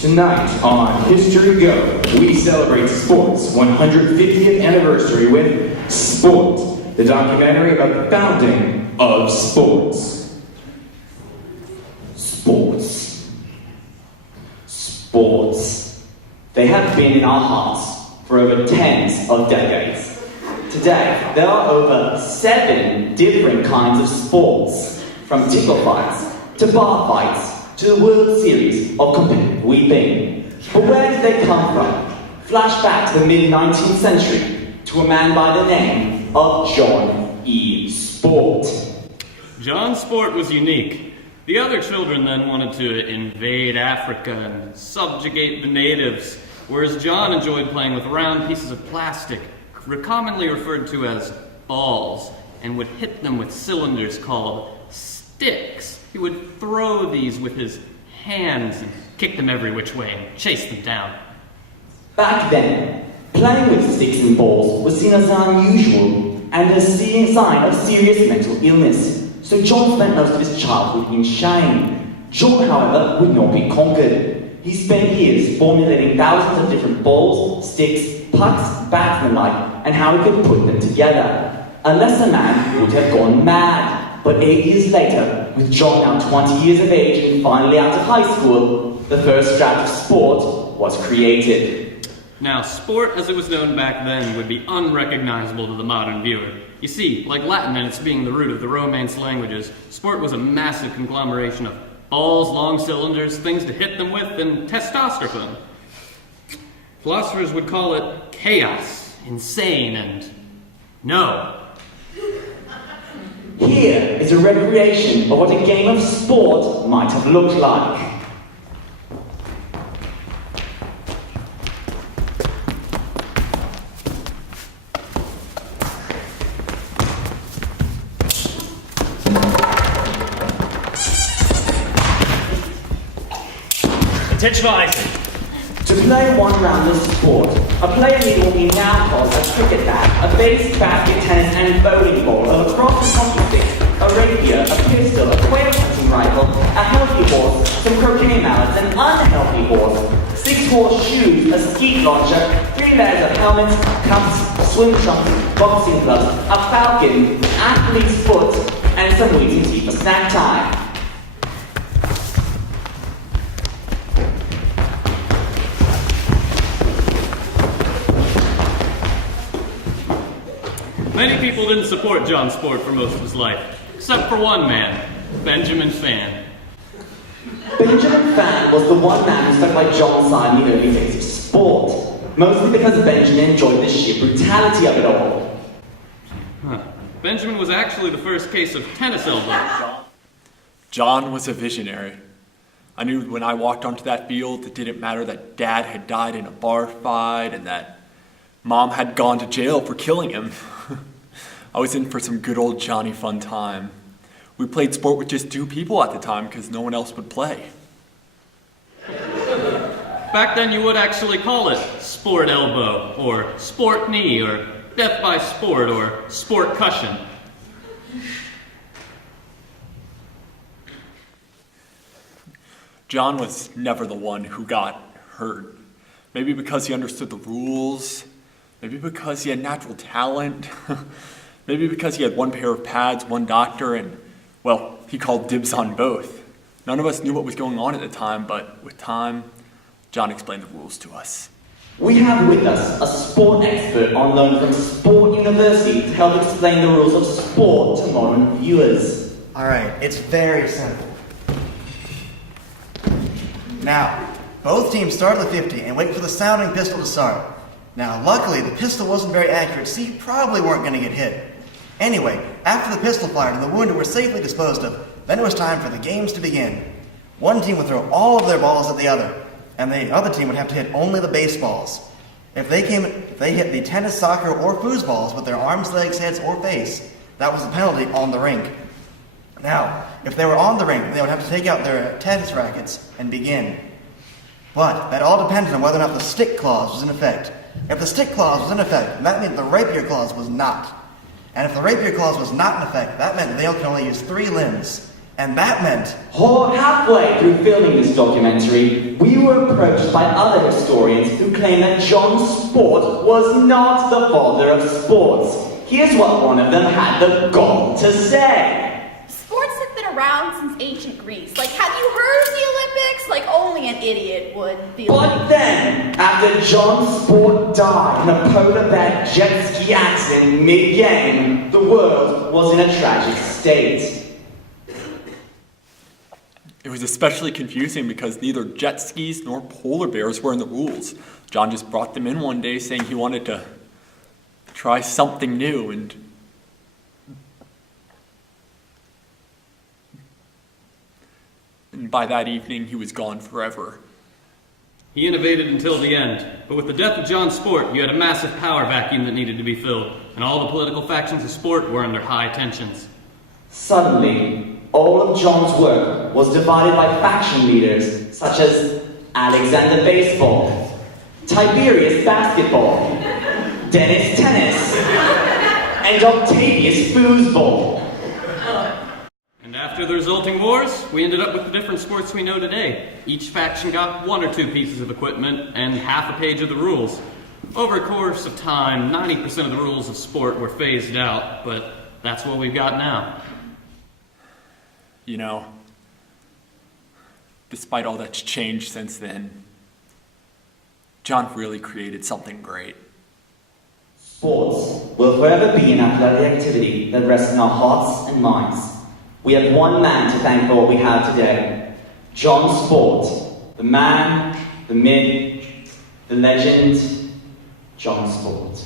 Tonight on History Go, we celebrate sport's 150th anniversary with Sport, the documentary about the founding of sports. Sports. They have been in our hearts for over tens of decades. Today, there are over 7 different kinds of sports, from tickle fights to bar fights to the World Series of competitive weeping. But where did they come from? Flashback to the mid-19th century, to a man by the name of John E. Sport. John Sport was unique. The other children then wanted to invade Africa and subjugate the natives, whereas John enjoyed playing with round pieces of plastic, commonly referred to as balls, and would hit them with cylinders called sticks. He would throw these with his hands and kick them every which way and chase them down. Back then, playing with sticks and balls was seen as unusual and a sign of serious mental illness, so John spent most of his childhood in shame. John, however, would not be conquered. He spent years formulating thousands of different balls, sticks, pucks, bats and the like, and how he could put them together. A lesser man would have gone mad. But 8 years later, with John now 20 years of age and finally out of high school, the first draft of Sport was created. Now, Sport, as it was known back then, would be unrecognizable to the modern viewer. You see, like Latin and its being the root of the Romance languages, Sport was a massive conglomeration of balls, long cylinders, things to hit them with, and testosterone. Philosophers would call it chaos, insane, and no. Here is a recreation of what a game of sport might have looked like. Attention Isaac. To play one round of sport, a player need what we now call a cricket bat, a base, basket, tennis, and bowling ball, a lacrosse and hockey stick, a rapier, a pistol, a quail hunting rifle, a healthy horse, some croquet mallets, an unhealthy horse, 6 shoes, a skeet launcher, 3 layers of helmets, cuffs, swim trunks, boxing gloves, a falcon, athlete's foot, and some wheaten tea for snack time. Many people didn't support John Sport for most of his life, except for one man, Benjamin Fan. Benjamin Fan was the one man who stuck by John's side in the early days of sport, mostly because Benjamin enjoyed the sheer brutality of it all. Benjamin was actually the first case of tennis elbow. John was a visionary. I knew when I walked onto that field, it didn't matter that Dad had died in a bar fight and that Mom had gone to jail for killing him. I was in for some good old Johnny fun time. We played sport with just 2 people at the time because no one else would play. Back then you would actually call it sport elbow, or sport knee, or death by sport, or sport cushion. John was never the one who got hurt. Maybe because he understood the rules, maybe because he had natural talent, maybe because he had 1 pair of pads, 1 doctor, and, well, he called dibs on both. None of us knew what was going on at the time, but with time, John explained the rules to us. We have with us a sport expert on loan from Sport University to help explain the rules of sport to modern viewers. Alright, it's very simple. Now, both teams start at the 50 and wait for the sounding pistol to start. Now, luckily, the pistol wasn't very accurate, so you probably weren't going to get hit. Anyway, after the pistol fired and the wounded were safely disposed of, then it was time for the games to begin. One team would throw all of their balls at the other, and the other team would have to hit only the baseballs. If they hit the tennis, soccer, or foosballs with their arms, legs, heads, or face, that was the penalty on the rink. Now, if they were on the rink, they would have to take out their tennis rackets and begin. But that all depended on whether or not the stick clause was in effect. If the stick clause was in effect, that meant the rapier clause was not. And if the rapier clause was not in effect, that meant they could only use 3 limbs. And that meant Halfway through filming this documentary, we were approached by other historians who claim that John Sport was not the father of sports. Here's what one of them had the gall to say. Sports have been around since ancient Greece. Like, have you heard of the Olympics? Like, only an idiot would. But then, after John Sport died in a polar bear jet ski accident mid-game, the world was in a tragic state. It was especially confusing because neither jet skis nor polar bears were in the rules. John just brought them in one day saying he wanted to try something new, and by that evening he was gone forever. He innovated until the end, but with the death of John Sport, you had a massive power vacuum that needed to be filled, and all the political factions of sport were under high tensions. Suddenly, all of John's work was divided by faction leaders such as Alexander Baseball, Tiberius Basketball, Dennis Tennis, and Octavius Foosball. And after the resulting wars, we ended up with the different sports we know today. Each faction got 1 or 2 pieces of equipment and half a page of the rules. Over a course of time, 90% of the rules of sport were phased out, but that's what we've got now. You know, despite all that's changed since then, John really created something great. Sports will forever be an athletic activity that rests in our hearts and minds. We have one man to thank for what we have today. John Sport, the man, the myth, the legend, John Sport.